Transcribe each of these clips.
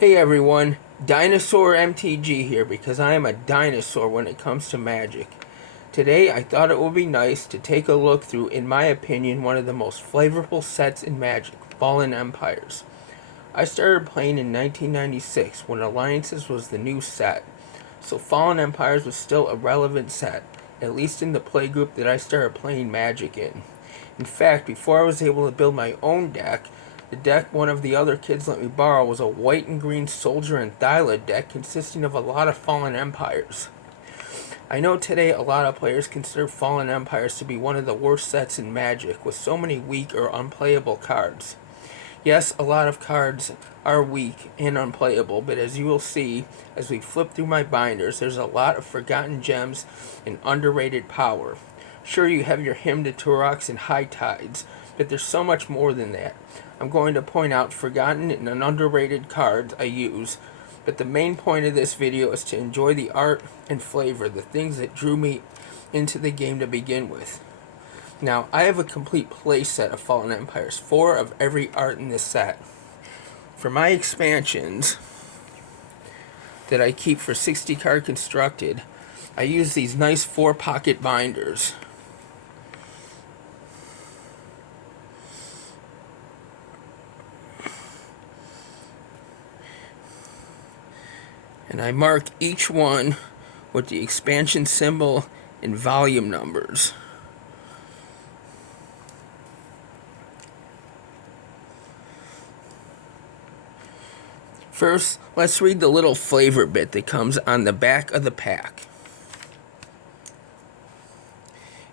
Hey everyone, Dinosaur MTG here because I am a dinosaur when it comes to Magic. Today I thought it would be nice to take a look through, in my opinion, one of the most flavorful sets in Magic, Fallen Empires. I started playing in 1996 when Alliances was the new set, so Fallen Empires was still a relevant set, at least in the playgroup that I started playing Magic in. In fact, before I was able to build my own deck, the deck one of the other kids let me borrow was a white and green Soldier and Thyla deck consisting of a lot of Fallen Empires. I know today a lot of players consider Fallen Empires to be one of the worst sets in Magic, with so many weak or unplayable cards. Yes, a lot of cards are weak and unplayable, but as you will see as we flip through my binders, there's a lot of forgotten gems and underrated power. Sure, you have your Hymn to Turox and High Tides, but there's so much more than that. I'm going to point out forgotten and underrated cards I use, but the main point of this video is to enjoy the art and flavor, the things that drew me into the game to begin with. Now, I have a complete playset of Fallen Empires, 4 of every art in this set. For my expansions that I keep for 60 card constructed, I use these nice 4-pocket binders. And I mark each one with the expansion symbol and volume numbers. First, let's read the little flavor bit that comes on the back of the pack.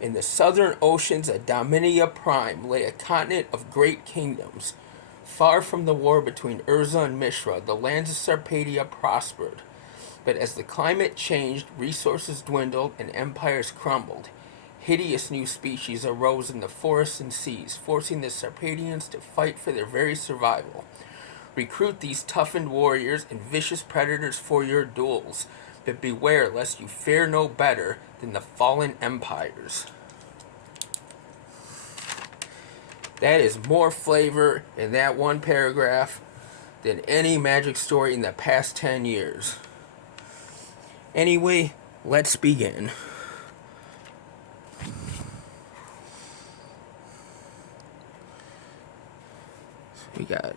In the southern oceans of Dominia Prime lay a continent of great kingdoms. Far from the war between Urza and Mishra, the lands of Sarpedia prospered. But as the climate changed, resources dwindled, and empires crumbled. Hideous new species arose in the forests and seas, forcing the Sarpedians to fight for their very survival. Recruit these toughened warriors and vicious predators for your duels, but beware lest you fare no better than the fallen empires. That is more flavor in that one paragraph than any Magic story in the past 10 years. Anyway, let's begin. So we got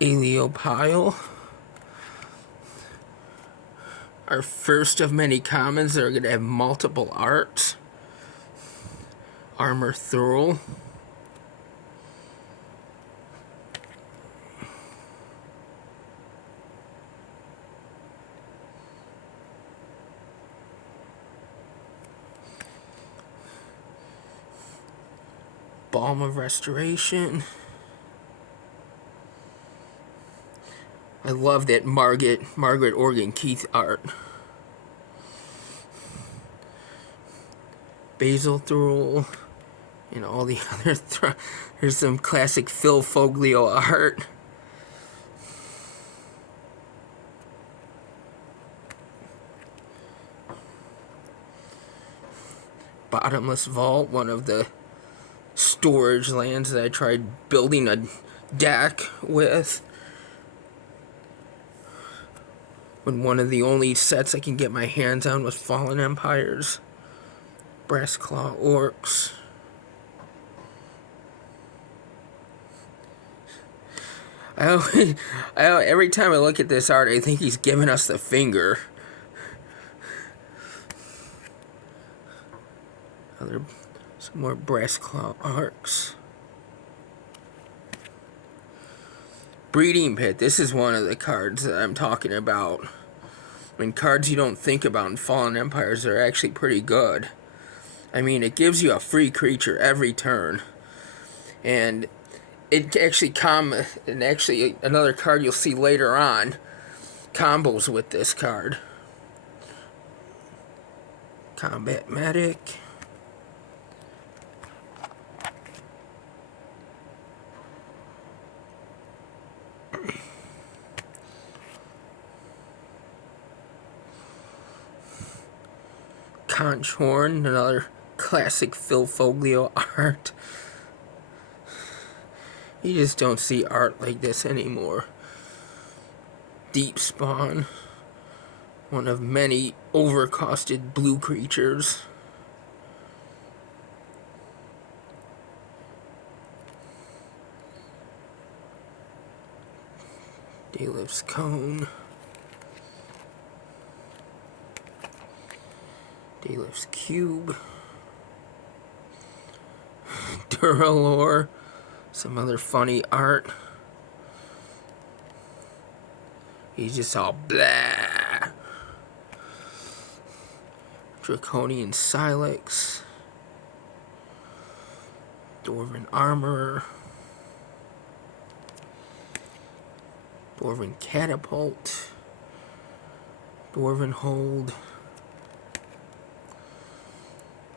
Aliopile, our first of many commons that are going to have multiple arts. Armor Thurl, Balm of Restoration. I love that Margaret Organ Keith art. Basil Thurl, and all the other here's some classic Phil Foglio art. Bottomless Vault, one of the storage lands that I tried building a deck with, when one of the only sets I can get my hands on was Fallen Empires. Brass Claw Orcs. Every time I look at this art, I think he's giving us the finger. Some more Brass Claw Orcs. Breeding Pit. This is one of the cards that I'm talking about. I mean, cards you don't think about in Fallen Empires are actually pretty good. I mean, it gives you a free creature every turn. And it actually another card you'll see later on combos with this card. Combat Medic. Conch Horn, another classic Phil Foglio art. You just don't see art like this anymore. Deep Spawn, one of many overcosted blue creatures. Dalif's Cone. Dalif's Cube. Duralore. Some other funny art. He's just all blah. Draconian Silex. Dwarven Armorer. Dwarven Catapult. Dwarven Hold.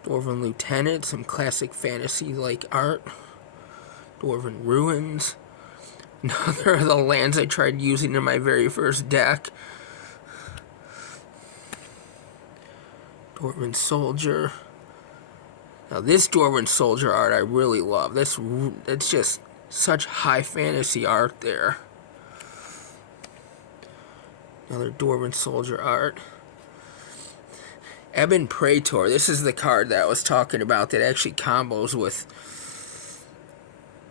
Dwarven Lieutenant, some classic fantasy-like art. Dwarven Ruins. Another of the lands I tried using in my very first deck. Dwarven Soldier. Now this Dwarven Soldier art I really love. That's just such high fantasy art there. Another Dwarven Soldier art. Ebon Praetor. This is the card that I was talking about that actually combos with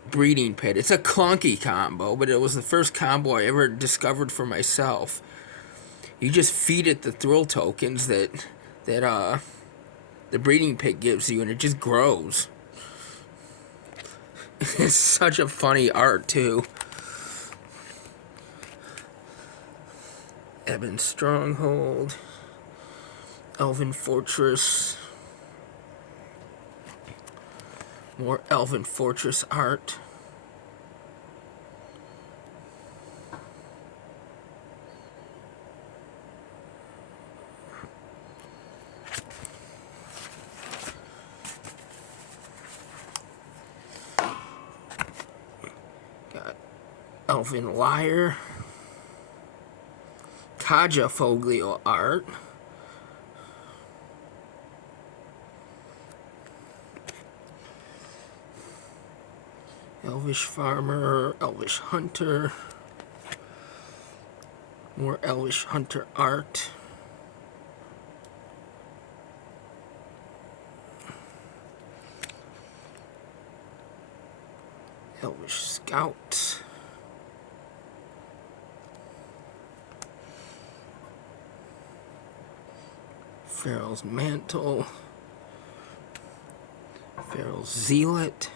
Breeding Pit. It's a clunky combo, but it was the first combo I ever discovered for myself. You just feed it the thrill tokens that the Breeding Pit gives you, and it just grows. It's such a funny art, too. Ebon Stronghold. Elven Fortress. More Elven Fortress art. Got Elven Lyre. Kaja Foglio art. Elvish Farmer, Elvish Hunter. More Elvish Hunter art. Elvish Scout. Pharaoh's Mantle. Pharaoh's Zealot.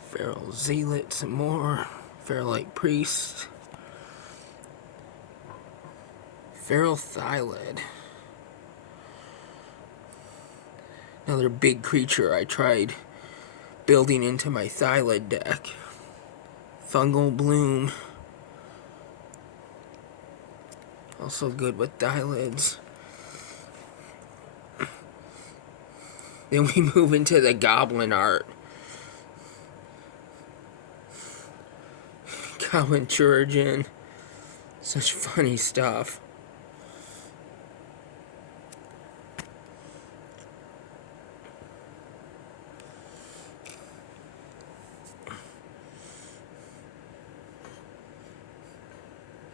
Pharaoh's Zealot, some more. Pharaoh-like Priest. Pharaoh Thylid. Another big creature I tried building into my Thylid deck. Fungal Bloom. Also good with Thylids. Then we move into the Goblin art. Goblin Chirurgeon. Such funny stuff.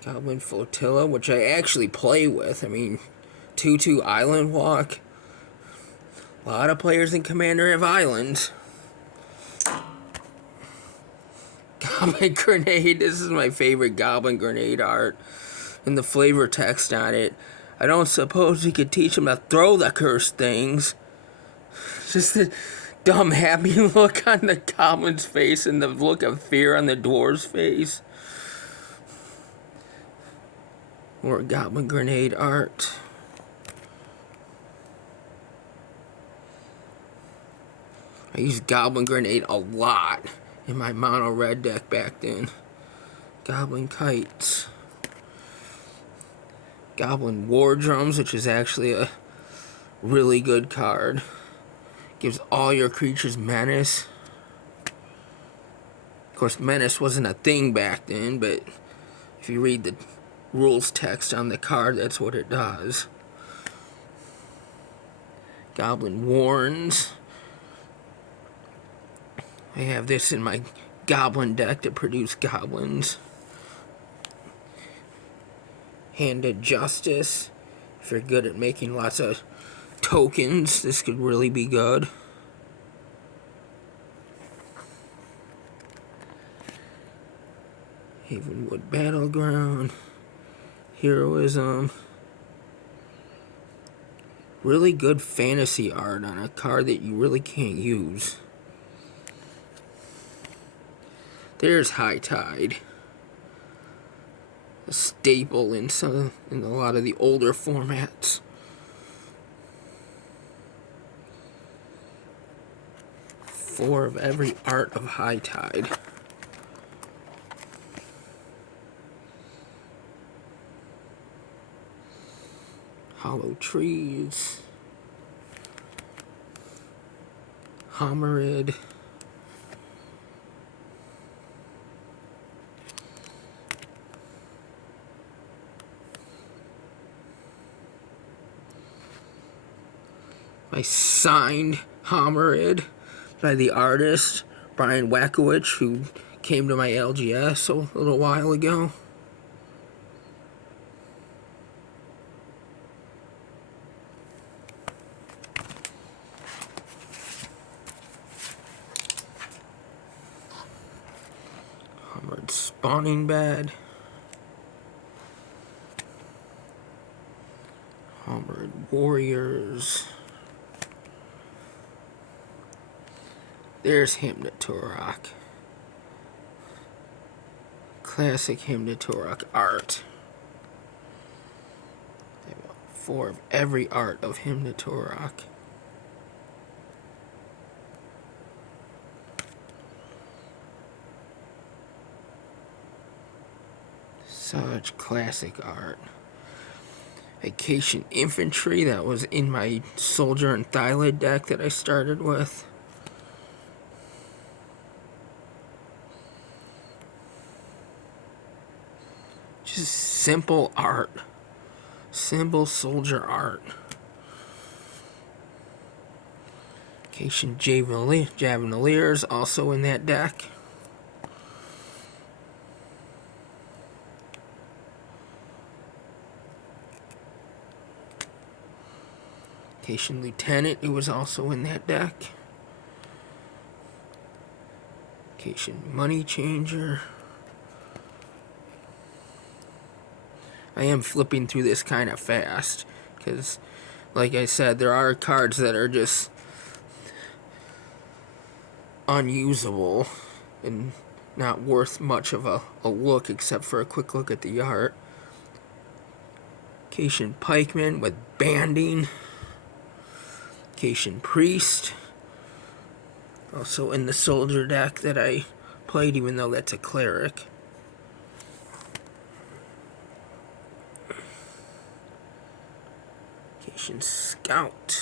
Goblin Flotilla, which I actually play with. I mean, 2/2 Island Walk. A lot of players in Commander have islands. Goblin Grenade. This is my favorite Goblin Grenade art. And the flavor text on it. I don't suppose we could teach them to throw the cursed things. Just the dumb happy look on the Goblin's face and the look of fear on the Dwarf's face. More Goblin Grenade art. I used Goblin Grenade a lot in my mono red deck back then. Goblin Kites. Goblin War Drums, which is actually a really good card. Gives all your creatures menace. Of course, menace wasn't a thing back then, but if you read the rules text on the card, that's what it does. Goblin Warns. I have this in my goblin deck to produce goblins. Handed Justice. If you're good at making lots of tokens, this could really be good. Havenwood Battleground. Heroism. Really good fantasy art on a card that you really can't use. There's High Tide. A staple in a lot of the older formats. Four of every art of High Tide. Hollow Trees. Homerid. I signed Homerid by the artist Brian Wackowicz, who came to my LGS a little while ago. Homerid Spawning Bed. Homerid Warriors. There's Hymn to Turok. Classic Hymn to Turok art. Four of every art of Hymn to Turok. Such classic art. Vacation Infantry, that was in my Soldier and Thylid deck that I started with. Just simple art. Simple soldier art. Vacation Javeliers also in that deck. Vacation Lieutenant, it was also in that deck. Vacation Money Changer. I am flipping through this kind of fast because, like I said, there are cards that are just unusable and not worth much of a look except for a quick look at the art. Vacation Pikeman with banding. Vacation Priest. Also in the soldier deck that I played, even though that's a cleric. Vacation Scout.